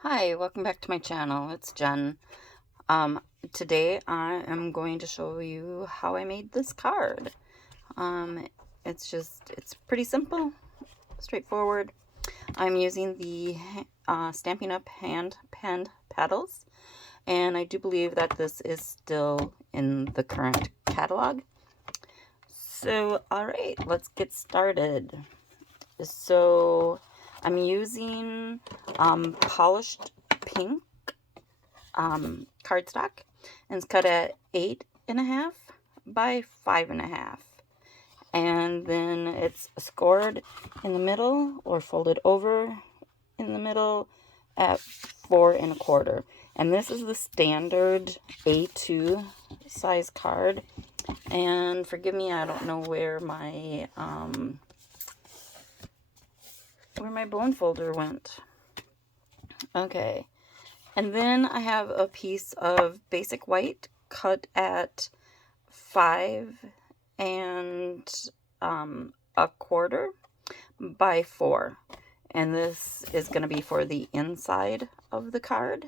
Hi, welcome back to my channel. It's Jen. Um, Today I am going to show you how I made this card. Um, it's pretty simple, straightforward. I'm using the Stampin' Up! Hand penned paddles, and I do believe that this is still in the current catalog. So, alright, let's get started. So, I'm using polished pink cardstock, and it's cut at 8.5 by 5.5, and then it's scored in the middle or folded over in the middle at 4.25. And this is the standard A2 size card. And forgive me, I don't know where my bone folder went. Okay. And then I have a piece of basic white cut at 5.25 by 4. And this is going to be for the inside of the card.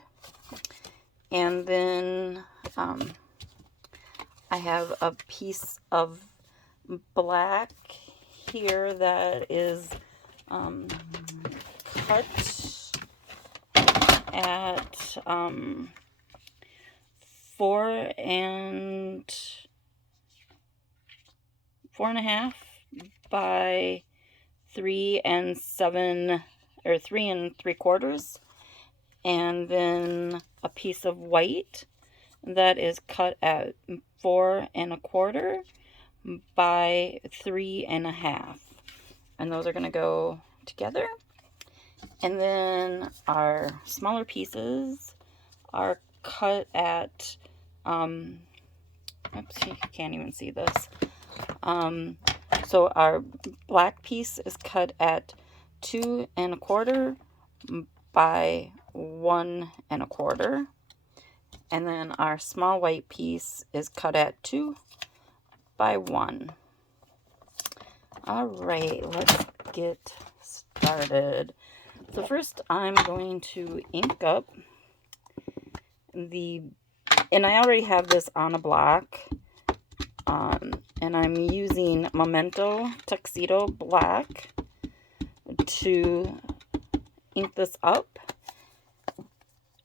And then I have a piece of black here that is cut at 4.5 by 3.75, and then a piece of white that is cut at 4.25 by 3.5, and those are going to go together. And then our smaller pieces are cut at oops, you can't even see this. So our black piece is cut at 2.25 by 1.25, and then our small white piece is cut at 2 by 1. All right, let's get started. So first I'm going to ink up and I already have this on a block, and I'm using Memento Tuxedo Black to ink this up,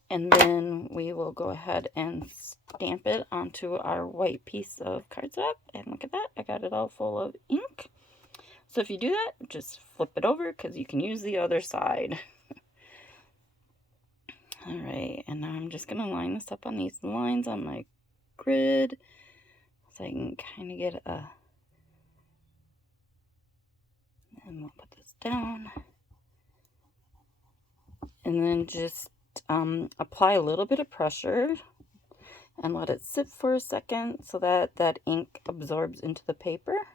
and then we will go ahead and stamp it onto our white piece of cardstock. And look at that, I got it all full of ink. So if you do that, just flip it over because you can use the other side. All right, and now I'm just going to line this up on these lines on my grid so I can kind of get a, and we'll put this down, and then just apply a little bit of pressure and let it sit for a second so that that ink absorbs into the paper,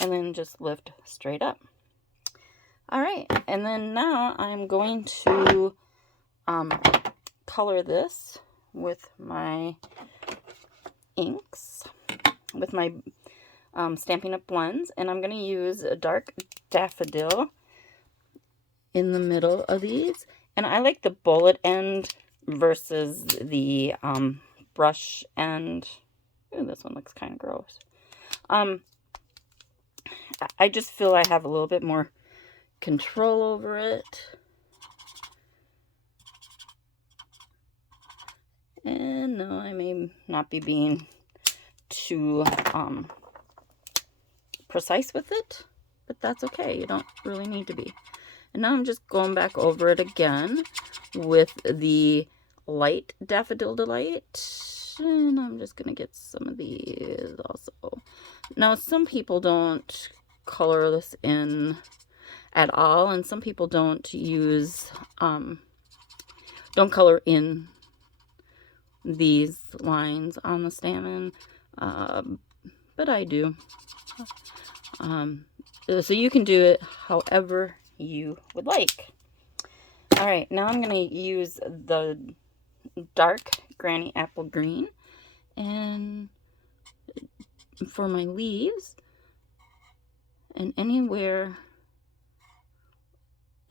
and then just lift straight up. All right, and then now I'm going to color this with my inks, with my Stampin' Up! Blends, and I'm going to use a dark daffodil in the middle of these. And I like the bullet end versus the brush end. Ooh, this one looks kind of gross. I just feel I have a little bit more control over it. And no, I may not be being too precise with it, but that's okay. You don't really need to be. And now I'm just going back over it again with the light Daffodil Delight. And I'm just going to get some of these also. Now, some people don't color this in at all, and some people don't use, don't color in these lines on the Stampin', but I do. So you can do it however you would like. All right, now I'm going to use the dark Granny Apple Green and for my leaves, and anywhere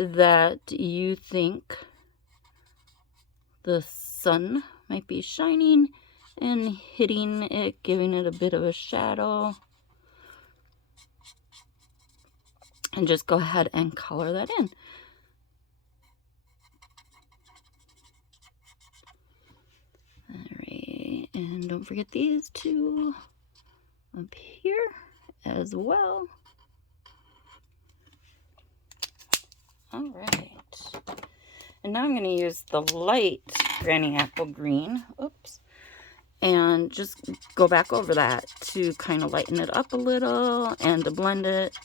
that you think the sun might be shining and hitting it, giving it a bit of a shadow. And just go ahead and color that in. All right, and don't forget these two up here as well. All right, and now I'm going to use the light Granny Apple Green, oops, and just go back over that to kind of lighten it up a little and to blend it,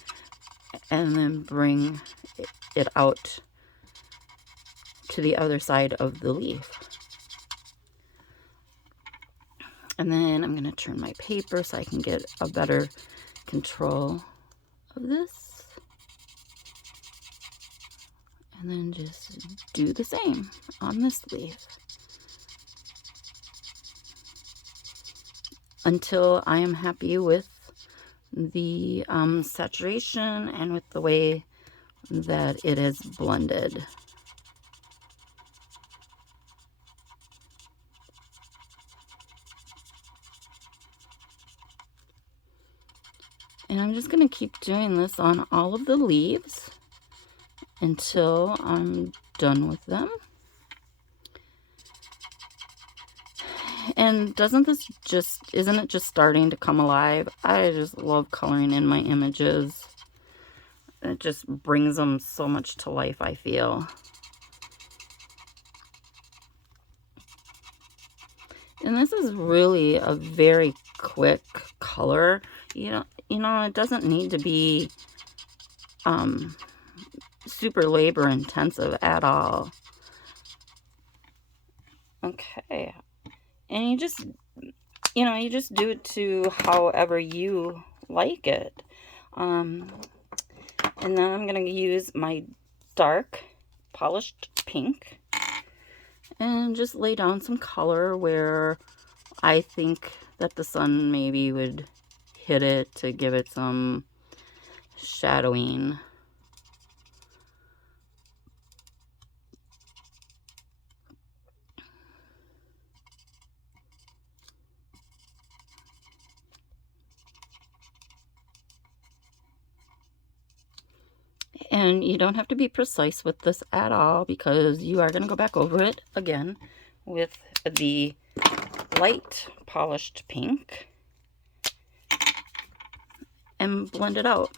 and then bring it out to the other side of the leaf. And then I'm going to turn my paper so I can get a better control of this. And then just do the same on this leaf until I am happy with the saturation and with the way that it is blended. And I'm just going to keep doing this on all of the leaves until I'm done with them. And isn't it just starting to come alive? I just love coloring in my images. It just brings them so much to life, I feel. And this is really a very quick color. You know, it doesn't need to be super labor intensive at all. Okay. And you just do it to however you like it. And then I'm going to use my dark polished pink and just lay down some color where I think that the sun maybe would hit it to give it some shadowing. And you don't have to be precise with this at all, because you are going to go back over it again with the light polished pink and blend it out.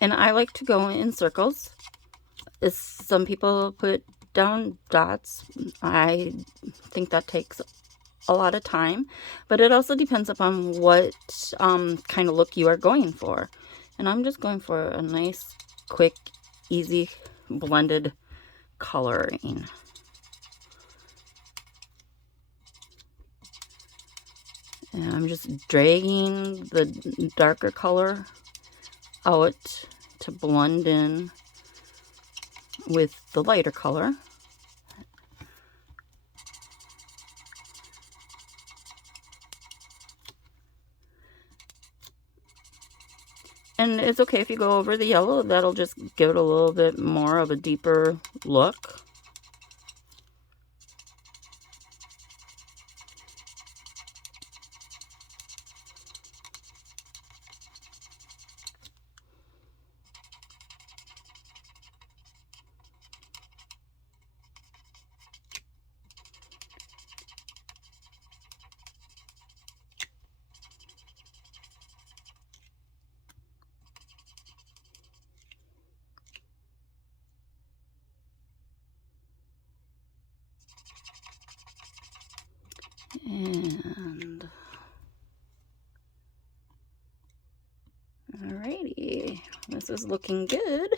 And I like to go in circles. Some people put down dots. I think that takes a lot of time, but it also depends upon what kind of look you are going for. And I'm just going for a nice, quick, easy blended coloring. And I'm just dragging the darker color out to blend in with the lighter color. And it's okay if you go over the yellow, that'll just give it a little bit more of a deeper look. And alrighty, this is looking good.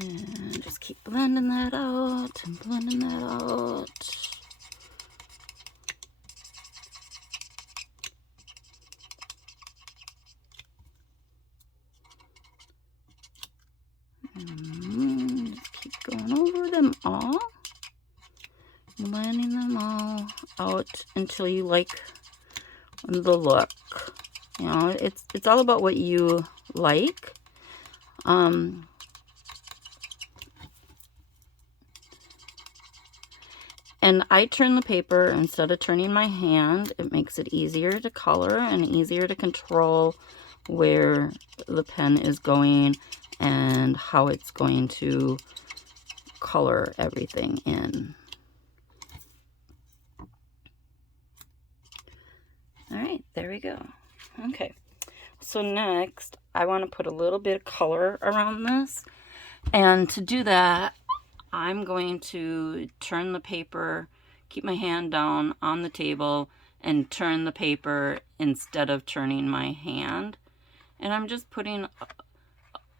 And just keep blending that out and blending that out. Just keep going over them all. blending them all out until you like the look. You know, it's all about what you like. And I turn the paper instead of turning my hand. It makes it easier to color and easier to control where the pen is going and how it's going to color everything in. All right, there we go. Okay, so next I want to put a little bit of color around this. And to do that, I'm going to turn the paper, keep my hand down on the table, and turn the paper instead of turning my hand. And I'm just putting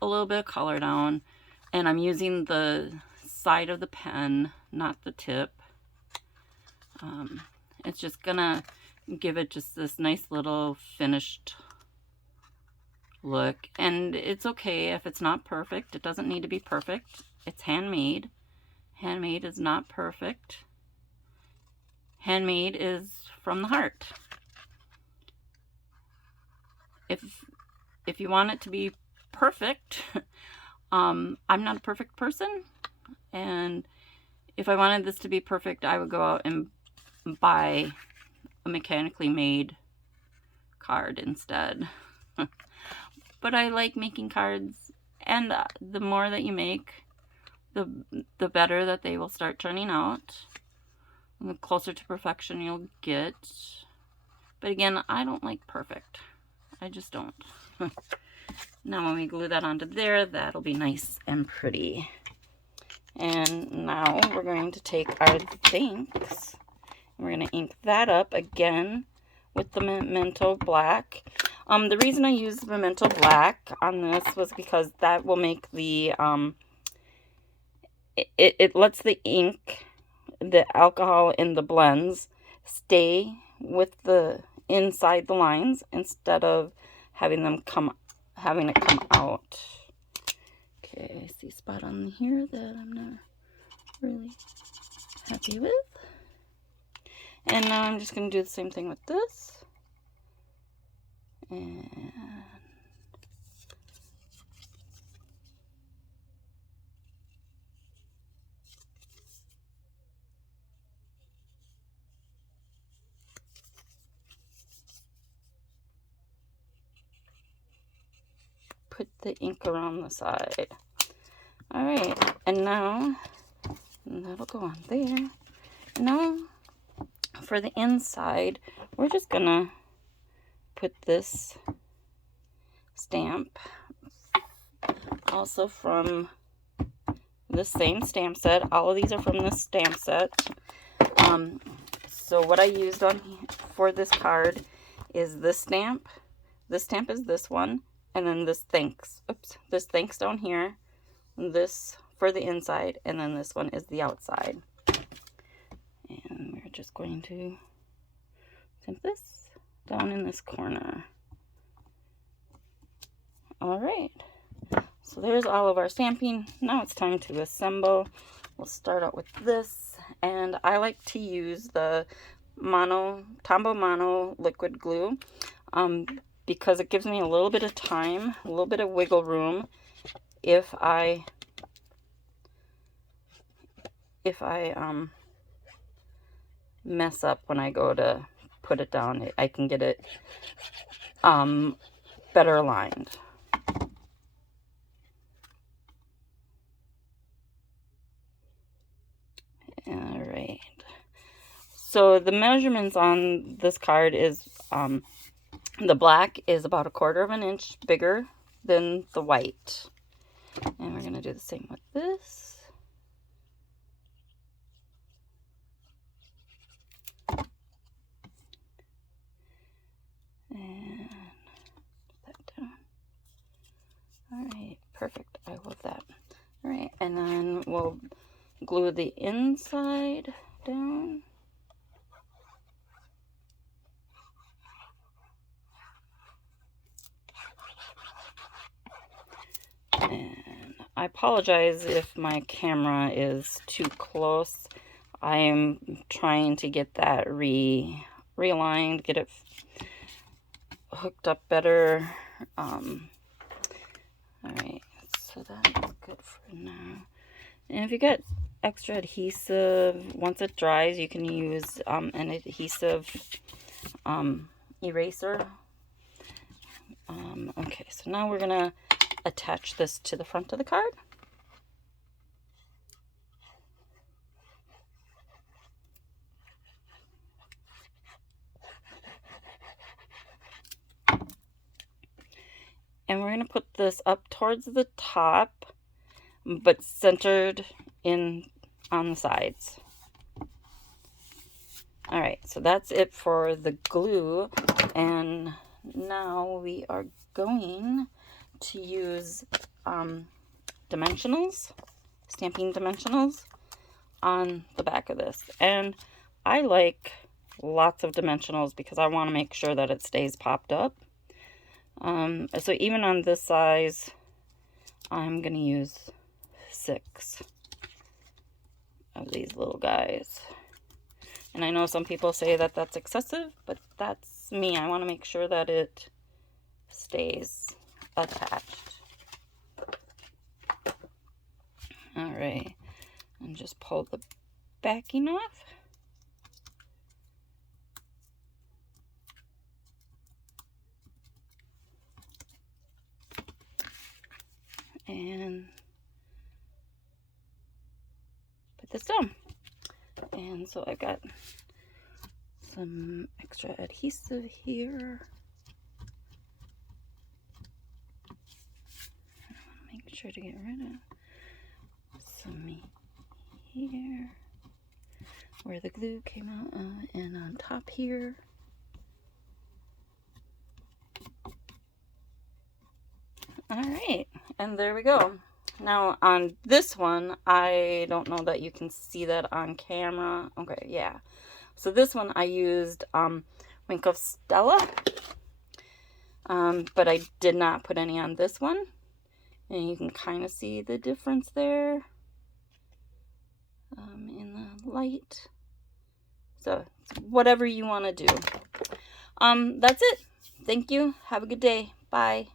a little bit of color down, and I'm using the side of the pen, not the tip. It's just gonna give it just this nice little finished look. And it's okay if it's not perfect. It doesn't need to be perfect. It's handmade. Handmade is not perfect. Handmade is from the heart. If you want it to be perfect, I'm not a perfect person, and if I wanted this to be perfect, I would go out and buy a mechanically made card instead. But I like making cards, and the more that you make, the better that they will start turning out, and the closer to perfection you'll get. But again, I don't like perfect. I just don't. Now when we glue that onto there, that'll be nice and pretty. And now we're going to take our thanks. We're going to ink that up again with the Memento Black. The reason I used the Memento Black on this was because that will make the, it lets the ink, the alcohol in the blends stay with the inside the lines instead of having it come out. Okay, I see a spot on here that I'm not really happy with. And now I'm just going to do the same thing with this. And put the ink around the side. All right, and now that'll go on there. Now for the inside, we're just gonna put this stamp, also from the same stamp set. All of these are from this stamp set. So what I used for this card is this stamp. This stamp is this one, and then this thanks. Oops, this thanks down here. This for the inside, and then this one is the outside. And we're just going to stamp this down in this corner. All right, so there's all of our stamping. Now it's time to assemble. We'll start out with this, and I like to use the Tombow Mono liquid glue because it gives me a little bit of time, a little bit of wiggle room if I mess up when I go to put it down. I can get it better aligned. All right. So the measurements on this card is the black is about 1/4 of an inch bigger than the white. And we're going to do the same with this. And put that down. All right, perfect. I love that. All right, and then we'll glue the inside down. And I apologize if my camera is too close. I am trying to get that realigned, get it hooked up better. All right, so that's good for now. And if you got extra adhesive, once it dries, you can use an adhesive eraser. Okay, so now we're gonna attach this to the front of the card. And we're going to put this up towards the top, but centered in on the sides. All right, so that's it for the glue. And now we are going to use dimensionals, Stampin' dimensionals on the back of this. And I like lots of dimensionals because I want to make sure that it stays popped up. So even on this size, I'm going to use 6 of these little guys. And I know some people say that that's excessive, but that's me. I want to make sure that it stays attached. All right, and just pull the backing off. And put this down. And so I got some extra adhesive here. Make sure to get rid of some here where the glue came out, and on top here. All right, and there we go. Now on this one, I don't know that you can see that on camera. Okay, yeah. So this one I used Wink of Stella, but I did not put any on this one. And you can kind of see the difference there in the light. So whatever you want to do. That's it. Thank you. Have a good day. Bye.